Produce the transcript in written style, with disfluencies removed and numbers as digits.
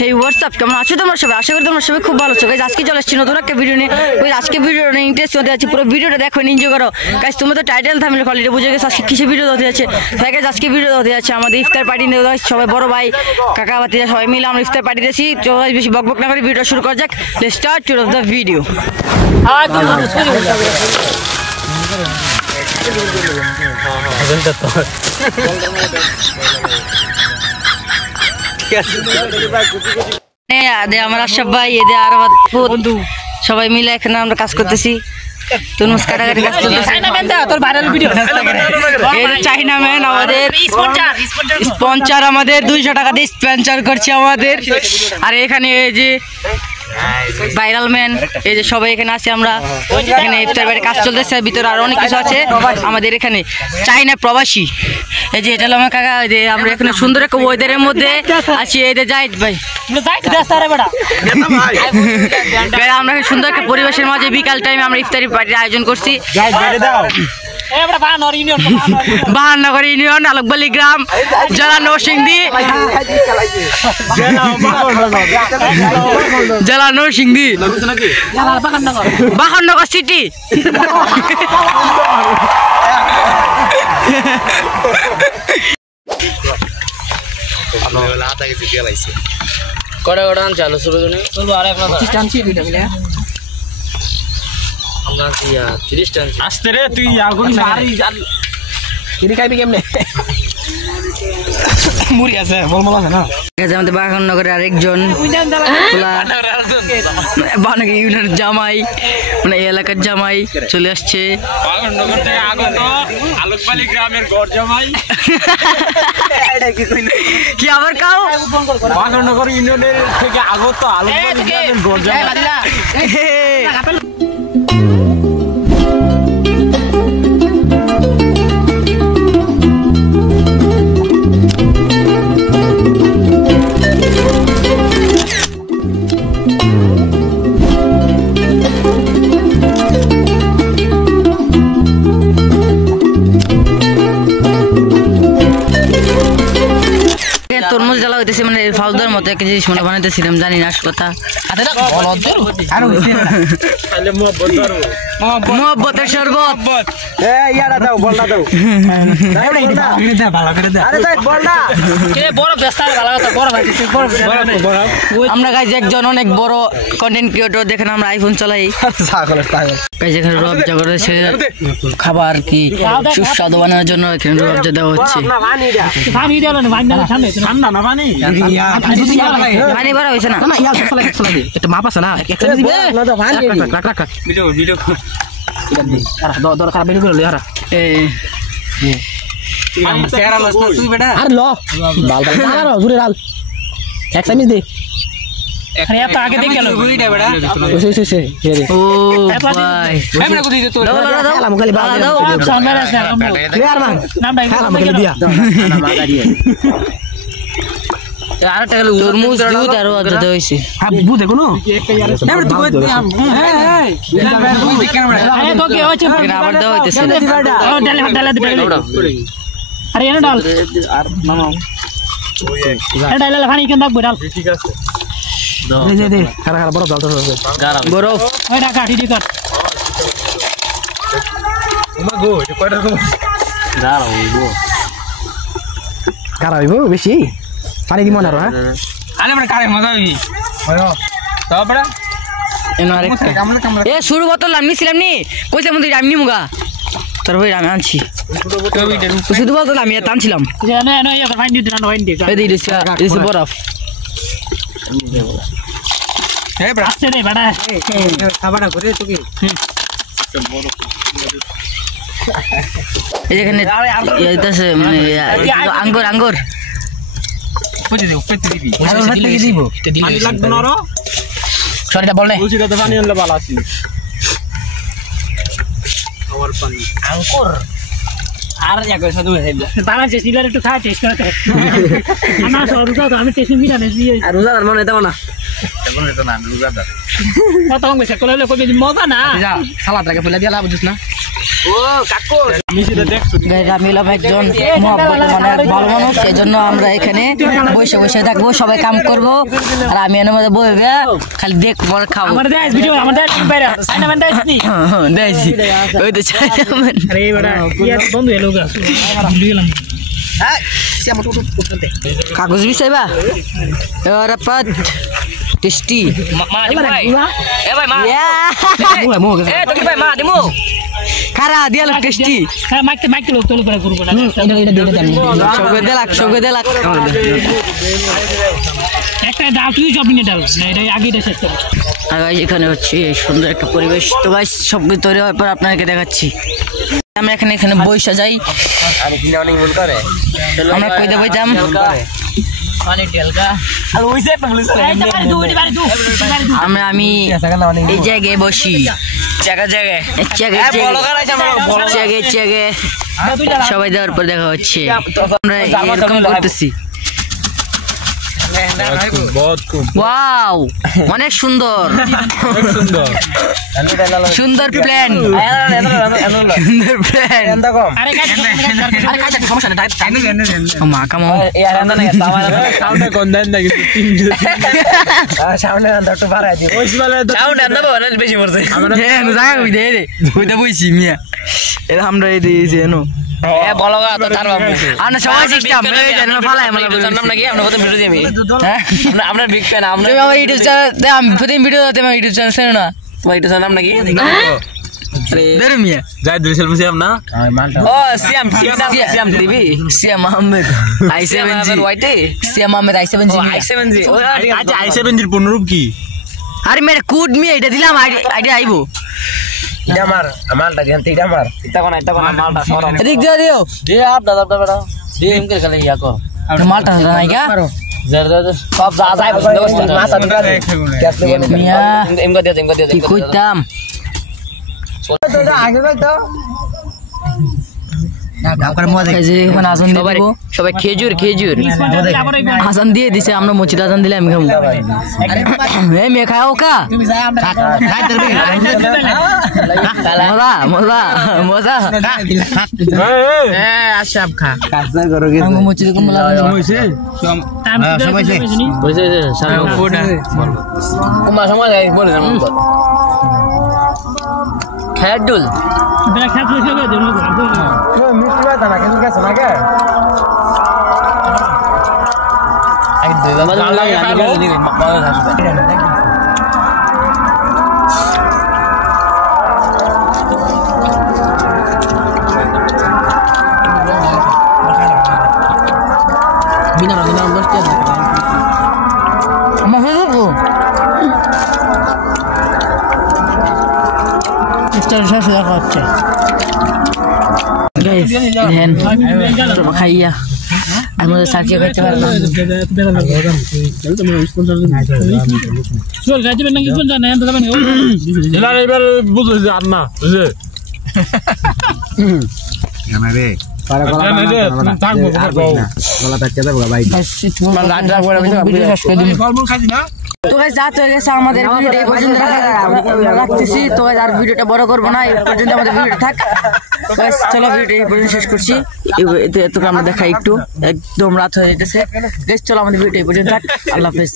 হেই WhatsApp, কেমন আছো তোমরা সবাই? আশা করি তোমরা সবাই খুব ভালো আছো। গাইস আজকে চলে এসেছি নতুন একটা ভিডিও নিয়ে। আজকে ভিডিওটা ইন্টারেস্ট হতে যাচ্ছে, পুরো ভিডিওটা দেখো, এনজয় করো। গাইস তোমরা তো টাইটেল থাম্বনেল অলরেডি বুঝে গেছো আজকে কিসের ভিডিও হতে যাচ্ছে। তাই গাইস আজকে ভিডিও হতে যাচ্ছে আমাদের ইফতার পার্টি নিয়ে। সবাই বড় ভাই কাকা ভাতিজা সবাই মিলে আমরা ইফতার পার্টি দিয়েছি। তো গাইস বেশি বকবক না করে ভিডিও শুরু করা যাক। Let's start to the video. আমার আশরাফ ভাই, এদের আর বন্ধু সবাই মিলে এখানে আমরা কাজ করতেছি। তরমুজ কাটাকাটি কাজ চলতেছে। চাইনা ম্যান আমাদের স্পন্সর, আমাদের 200 টাকা দিয়ে স্পন্সর করছে আমাদের। আর এখানে এই যে ভাইরাল ম্যান, এই যে সবাই এখানে আছে। আমরা এখানে ইফতার বাড়ি কাজ চলতেছে, ভিতরে আর অনেক কিছু আছে আমাদের এখানে। চাইনা প্রবাসী, এই যে এটা হলো আমার কাকা। যে আমরা এখানে সুন্দর একটা ওয়েদারের মধ্যে আছি। এই যে জাহিদ ভাই, আমরা সুন্দর একটা পরিবেশের মাঝে বিকাল টাইমে আমরা ইফতারি পার্টির আয়োজন করছি। বাহানগর ইউনিয়ন, আলোকবালি গ্রাম, জেলা নরসিংদী, জেলা নরসিংদী, বাহানগর সিটি। কটা কটা চালু শুরু আসতে রে তুই খাইবি কেমনে? মুড়ি আছে, মলমল আছে না? আমাদের বাগাননগরে আরেকজন ইউনিয়নের জামাই, মানে এই এলাকার জামাই চলে আসছে। কি আবার কাও বাগাননগর ইউনিয়নের থেকে আগত আলোকবালি গ্রামের গড় জামাই। তরমুজ জ্বালা হইতেছে, মানে ফাউদার মতো একটা জিনিস মনে বানাইতেছিলাম, জানি না কথা। মোহব্বতের শরবত। আমরা গাইজ একজন অনেক বড় কন্টেন্ট ক্রিয়েটর, দেখেন আমরা আইফোন চালাই। এখানে রূপজা করেছে খাবার কি সুস্বাদু বানানোর জন্য, এখানে রূপজা দেওয়া হচ্ছে। পানি ভরা হয়েছে না, একটা মাপ আছে না? দরকার ভিডিও করে লিয়া তুই বেটা আর ল বাল বাল জুড়ে ডাল এক চামিচ দে। এখানে এত আগে দেখ গেল গুড়িটা বেটা ও ভাই আমরা কই দিতে তোর দাও খালি বাল দাও সামনে আছে ক্লিয়ার মান নামটা খালি দিয়া আর টাকা তরমুজ দুধ আর আদা দেওয়া হইছে। হ্যাঁ বুঝ দেখো না এবারে তুই এই তো কি হচ্ছে আবার দেওয়া হইতেছে। ও ডালে দিবে আরে এনে ডাল আর মামা এই ডালে পানি কেন দাও ডাল। ঠিক আছে দাও দে দে খারা খারা বরফ দাও বরফ ওই টাকা ঠিকই কর ওমা গো এটা কয়টা রকম দাঁড়াও গো কারা হইবো বেশি পানি দিমো না রে। আরে আমরা কারে মজা হই ওয়ো দাও বড়া এনো আরেকটা এ শুরু বোতল আমি ছিলাম নি কইছে মন্দির আমি মুগা তোর ভাই আমি আনছি শুধু বোতল আমি টানছিলাম না না এটা ফাইন দিতে না ফাইন দিতে এই দিছে বরফ এ বড়া আসছে রে বড়া খাবারটা করে তো কি বরফ এই যেখানে এইটাছে মানে আঙ্গুর কইতে দিও কইতে দিবি আর ওটা কি দিব পানি লাগবে না রে সরিটা বল না বুঝিটা তো পানি আনলে ভালো আছে আমার পানি আঙ্গুর আর জায়গা শুধু হেলা তারা যে সিলার একটু খা টেস্ট করতে না সরুটা তো আমি টেস্ট মিটা নেছি আর রোজাদার মনে দেব না এখন এটা না রোজাদার কত কম বেশি করলে কই মজা না যা সালাদ রাখে ফেলে দিয়া বুঝছ না আমি হলাম একজন মহব্বত মানে ভালো মানুষ, সেই জন্য আমরা এখানে বসে বসে থাকবো, সবাই কাম করবো আর আমি এর মধ্যে বসে খালি দেখবো আর খাবো। কাগজ বিছাইবা এবার টেস্টি খারা দিয়া লোক টেস্টি এখানে হচ্ছে সুন্দর একটা পরিবেশ। তো ভাই সবকিছু তৈরি হওয়ার পর আপনাকে দেখাচ্ছি। আমরা এখানে বইসা যাই, আমরা কইতে বইতাম আমি এই জায়গায় বসি, সবাই দেওয়ার পর দেখা হচ্ছে আমরা এরকম করতেছি। ওয়াও অনেক সুন্দর সুন্দর প্ল্যান, সুন্দর প্ল্যান। আমরা আরে মেরে কুড মিয়া এটা দিলাম আইডিয়া আইবো আমার মালটা দিন তুই আমার এটা কোন মালটা সর এদিক দিয়ে দিও দে আপ দাদা বেটা দে এমকে খালি ইয়া কর মালটা নাই গা সব যা যায় মাথা দিবে মিয়া এমকে দে কি কইতাম আগে কইতো সবাই খেজুর আজান দিয়ে দিছে, আমরা মসজিদ আজান দিলে আমি খাবো। মেয়ে খাও কা মজা মজা মসজিদে খেয়াডুল খাইয়া আমাদের সাথে খাইতে পারলাম তো গাইস রাত হয়ে গেছে, আমাদের ভিডিওটা এই পর্যন্ত রাখতেছি। তো গাইস আর ভিডিওটা বড় করবো না, এই পর্যন্ত আমাদের ভিডিওটা থাক। গাইস চলো ভিডিওটা এই পর্যন্ত শেষ করছি। এতটুকু আমরা দেখাই, একটু একদম রাত হয়ে যেতেছে। গাইস চলো আমাদের ভিডিওটা এই পর্যন্ত থাক। আল্লাহ হাফেজ।